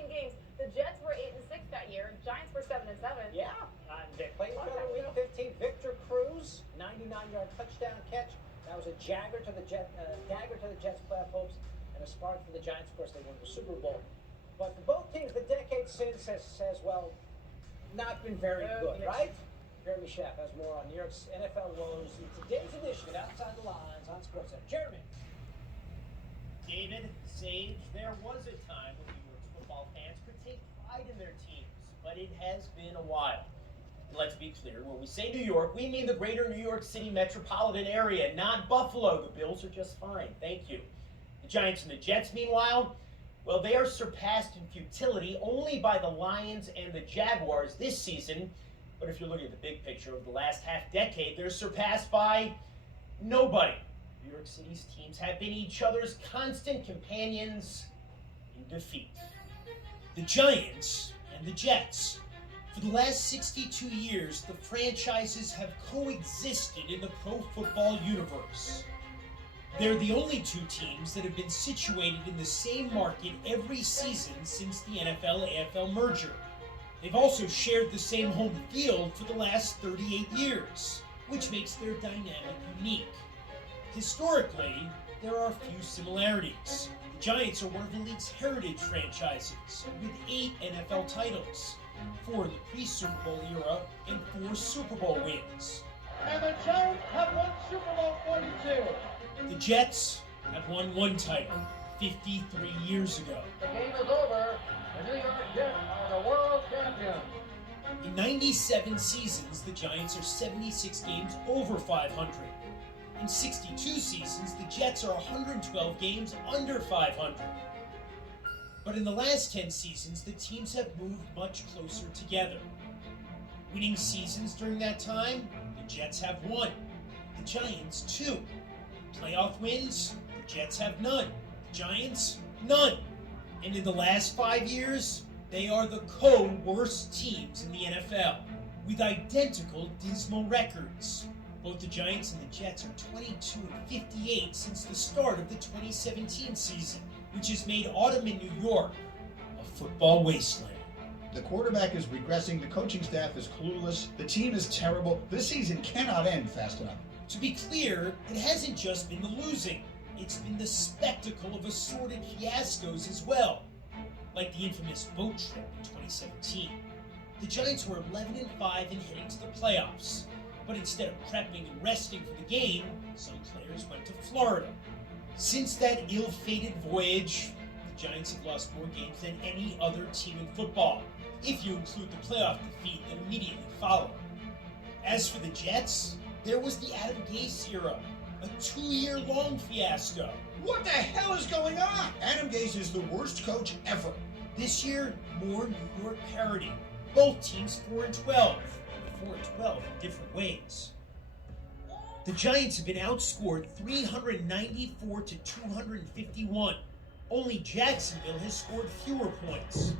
15 games. The Jets were 8-6 that year. Giants were 7-7. Yeah, they played each other in Week 15. Victor Cruz, 99-yard touchdown catch. That was a dagger to the Jets playoff hopes, and a spark for the Giants. Of course, they won the Super Bowl. But for both teams, the decade since has well, not been very good, right? Jeremy Schaff has more on New York's NFL woes in today's edition of Outside the Lines on SportsCenter. Jeremy. David, Sage, there was a time when New York's football fans could take pride in their teams, but it has been a while. And let's be clear, when we say New York, we mean the greater New York City metropolitan area, not Buffalo. The Bills are just fine, thank you. The Giants and the Jets, meanwhile, well, they are surpassed in futility only by the Lions and the Jaguars this season. But if you're looking at the big picture of the last half decade, they're surpassed by nobody. New York City's teams have been each other's constant companions in defeat. The Giants and the Jets. For the last 62 years, the franchises have coexisted in the pro football universe. They're the only two teams that have been situated in the same market every season since the NFL-AFL merger. They've also shared the same home field for the last 38 years, which makes their dynamic unique. Historically, there are a few similarities. The Giants are one of the league's heritage franchises, with 8 NFL titles, 4 in the pre-Super Bowl era, and 4 Super Bowl wins. And the Giants have won Super Bowl 42. The Jets have won 1 title 53 years ago. The game is over. The New York Jets are the world champions. In 97 seasons, the Giants are 76 games over 500. In 62 seasons, the Jets are 112 games under 500. But in the last 10 seasons, the teams have moved much closer together. Winning seasons during that time, the Jets have 1. The Giants 2. Playoff wins, the Jets have none. The Giants, none. And in the last 5 years, they are the co-worst teams in the NFL, with identical dismal records. Both the Giants and the Jets are 22-58 since the start of the 2017 season, which has made autumn in New York a football wasteland. The quarterback is regressing, the coaching staff is clueless, the team is terrible. This season cannot end fast enough. To be clear, it hasn't just been the losing. It's been the spectacle of assorted fiascos as well, like the infamous boat trip in 2017. The Giants were 11-5 and heading to the playoffs, but instead of prepping and resting for the game, some players went to Florida. Since that ill-fated voyage, the Giants have lost more games than any other team in football, if you include the playoff defeat that immediately followed. As for the Jets, there was the Adam Gase era, a 2-year-long fiasco. What the hell is going on? Adam Gase is the worst coach ever. This year, more New York parity. Both teams 4-12, but 4-12 in different ways. The Giants have been outscored 394 to 251. Only Jacksonville has scored fewer points.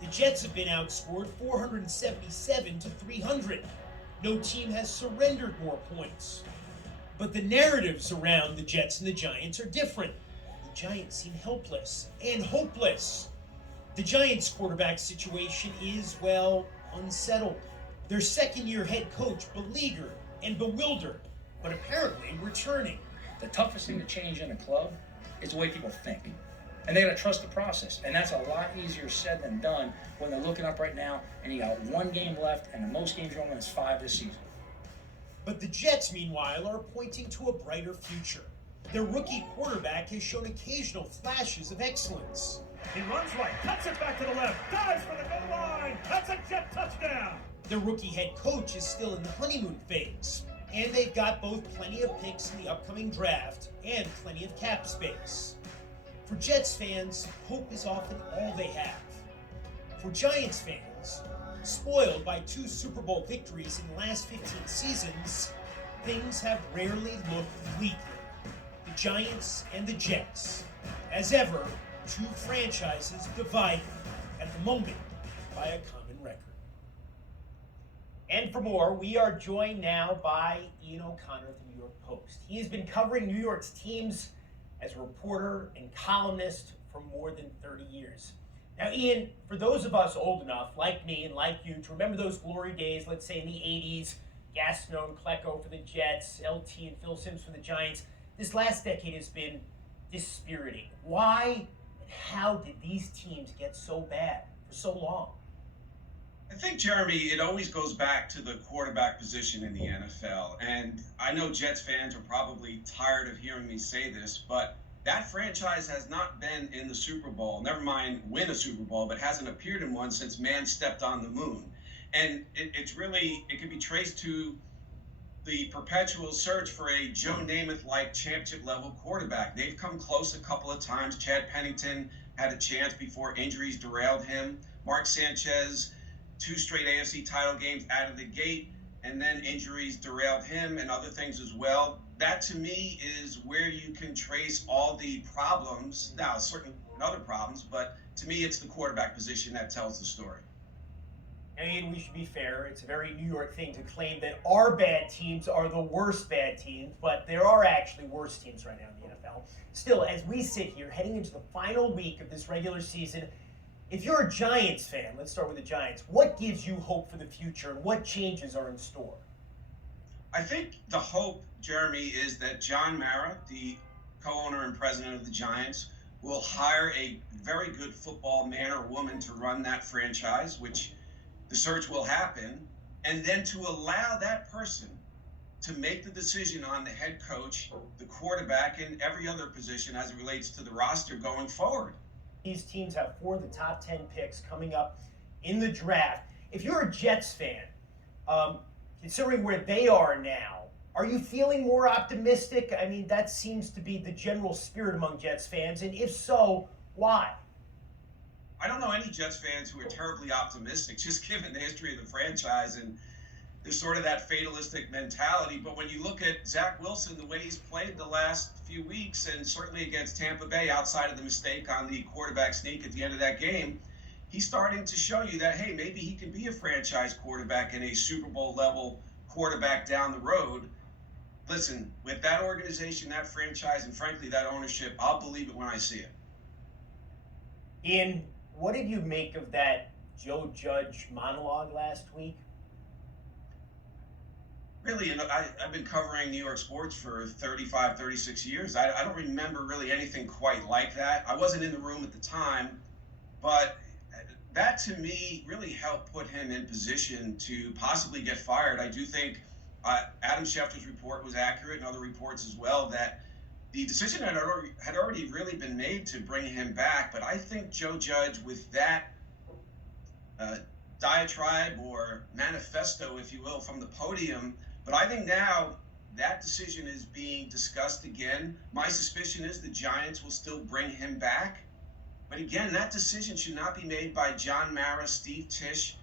The Jets have been outscored 477 to 300. No team has surrendered more points. But the narratives around the Jets and the Giants are different. The Giants seem helpless and hopeless. The Giants' quarterback situation is, well, unsettled. Their second-year head coach beleaguered and bewildered, but apparently returning. The toughest thing to change in a club is the way people think. And they got to trust the process. And that's a lot easier said than done when they're looking up right now and you got 1 game left and the most games you're going to win is 5 this season. But the Jets, meanwhile, are pointing to a brighter future. Their rookie quarterback has shown occasional flashes of excellence. He runs right, cuts it back to the left, dives for the goal line. That's a Jet touchdown. Their rookie head coach is still in the honeymoon phase, and they've got both plenty of picks in the upcoming draft and plenty of cap space. For Jets fans, hope is often all they have. For Giants fans, spoiled by 2 Super Bowl victories in the last 15 seasons, things have rarely looked bleaker. The Giants and the Jets, as ever, 2 franchises divided at the moment by a common record. And for more, we are joined now by Ian O'Connor of the New York Post. He has been covering New York's teams as a reporter and columnist for more than 30 years. Now, Ian, for those of us old enough, like me and like you, to remember those glory days, let's say in the 80s, Gastineau and Klecko for the Jets, LT and Phil Simms for the Giants, this last decade has been dispiriting. Why and how did these teams get so bad for so long? I think, Jeremy, it always goes back to the quarterback position in the NFL. And I know Jets fans are probably tired of hearing me say this, but that franchise has not been in the Super Bowl, never mind win a Super Bowl, but hasn't appeared in one since man stepped on the moon. And it can be traced to the perpetual search for a Joe Namath-like championship level quarterback. They've come close a couple of times. Chad Pennington had a chance before injuries derailed him. Mark Sanchez, 2 straight AFC title games out of the gate, and then injuries derailed him and other things as well. That to me is where you can trace all the problems. Now, certain other problems, but to me, it's the quarterback position that tells the story. And we should be fair, it's a very New York thing to claim that our bad teams are the worst bad teams, but there are actually worse teams right now in the NFL. Still, as we sit here heading into the final week of this regular season, if you're a Giants fan, let's start with the Giants, what gives you hope for the future and what changes are in store? I think the hope, Jeremy, is that John Mara, the co-owner and president of the Giants, will hire a very good football man or woman to run that franchise, which the search will happen, and then to allow that person to make the decision on the head coach, the quarterback, and every other position as it relates to the roster going forward. These teams have 4 of the top 10 picks coming up in the draft. If you're a Jets fan, considering where they are now, are you feeling more optimistic? I mean, that seems to be the general spirit among Jets fans, and if so, why? I don't know any Jets fans who are terribly optimistic, just given the history of the franchise, and there's sort of that fatalistic mentality. But when you look at Zach Wilson, the way he's played the last few weeks, and certainly against Tampa Bay, outside of the mistake on the quarterback sneak at the end of that game, he's starting to show you that, hey, maybe he can be a franchise quarterback and a Super Bowl level quarterback down the road. Listen, with that organization, that franchise, and frankly, that ownership, I'll believe it when I see it. Ian, what did you make of that Joe Judge monologue last week? Really, I've been covering New York sports for 35, 36 years. I don't remember really anything quite like that. I wasn't in the room at the time, but that to me really helped put him in position to possibly get fired. I do think Adam Schefter's report was accurate, and other reports as well, that the decision had already really been made to bring him back. But I think Joe Judge, with that diatribe or manifesto, if you will, from the podium, but I think now that decision is being discussed again. My suspicion is the Giants will still bring him back. But again, that decision should not be made by John Mara, Steve Tisch,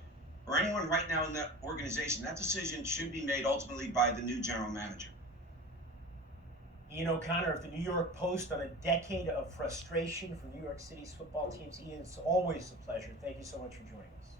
or anyone right now in that organization. That decision should be made ultimately by the new general manager. Ian O'Connor of the New York Post on a decade of frustration for New York City's football teams. Ian, it's always a pleasure. Thank you so much for joining us.